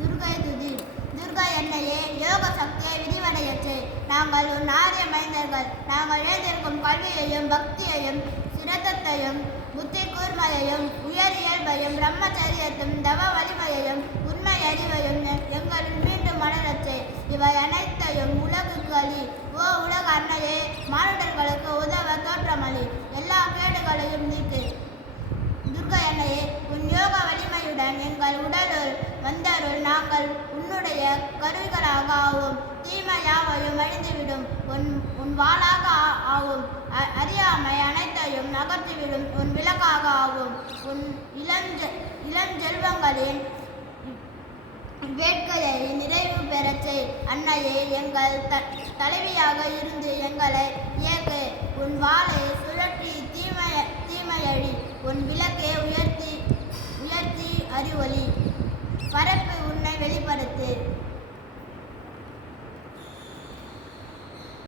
துர்கை துதி. துர்கை என்னையே யோக சக்தியை விரிவடையச்சே. நாங்கள் உன் ஆரிய மைந்தர்கள். நாங்கள் எழுந்திருக்கும் கல்வியையும் பக்தியையும் சிரத்தத்தையும் புத்தி கூர்மையையும் உயர் இயல்பையும் பிரம்மச்சரியத்தையும் தவ வலிமையையும் உண்மை அறிவையும் எங்களில் மீண்டும் மலரச்சே. இவை அனைத்தையும் உலகுக்கு அளி. ஓ உலக அன்னையே, மானுடர்களுக்கு உதவ தோற்றமளி. எல்லா கேடுகளையும் நீக்கு. துர்கை அன்னையே, உன் யோக வலிமையுடன் எங்கள் உடலுள் வந்தருள். நாங்கள் உன்னுடைய கருவிகளாக ஆவோம். தீமையாவையும் அழிந்துவிடும். உன் வாளாக ஆவோம். அறியாமை அனைத்தையும் நகர்த்திவிடும். உன் விளக்காக ஆவோம். உன் இளஞ்செல்வங்களின் வேட்கையை நிறைவு பெறச்சே. அன்னையே, எங்கள் தலைவியாக இருந்து எங்களை இயக்கு. உன் வாளை சுழற்றி தீமையழி. உன் விளக்கை உயர்த்தி அறிவொளி பரப்பு. உன்னை வெளிப்படுத்து.